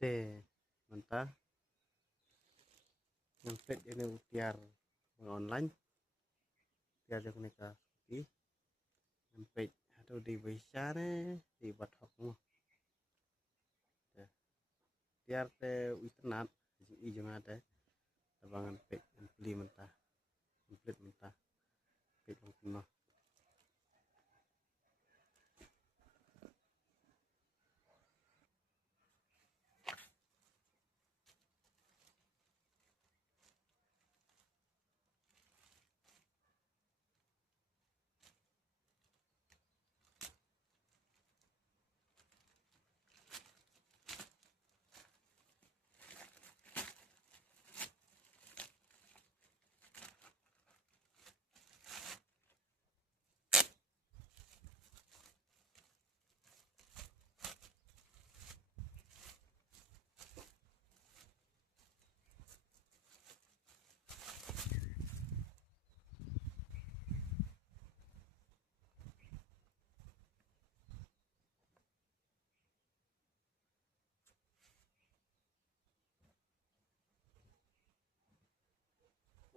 Te mentah yang pet ini utiar online tiar yang mereka seperti yang pet atau di bicara di batok mu tiar te internet ijung ada tabangan pet yang beli mentah komplit mentah pet yang penuh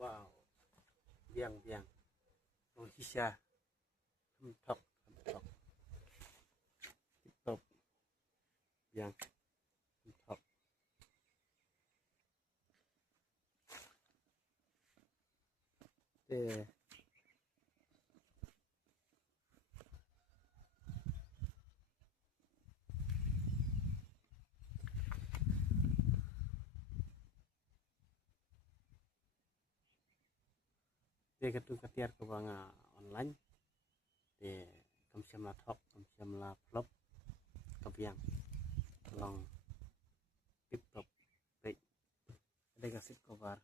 wow biang Nong Hisha top biang top te ketu katiar ke banga online te kam siam la top kam siam la flop kabiang long tip top baik ada kasih kobar